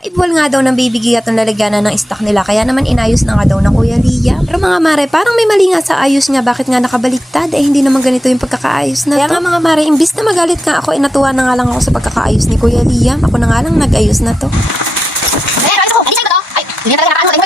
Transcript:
Ibwal nga daw ng bibigay at ng lalagyanan ng stock nila, kaya naman inayos na nga daw ng Kuya Liam. Pero mga mare, parang may mali nga sa ayos niya, bakit nga nakabaliktad? Hindi naman ganito yung pagkakaayos na to. Kaya nga mga mare, imbis na magalit nga ako, natuwa na nga lang ako sa pagkakaayos ni Kuya Liam. Ako na nga lang nag-ayos na to. Hindi talaga nakakaano.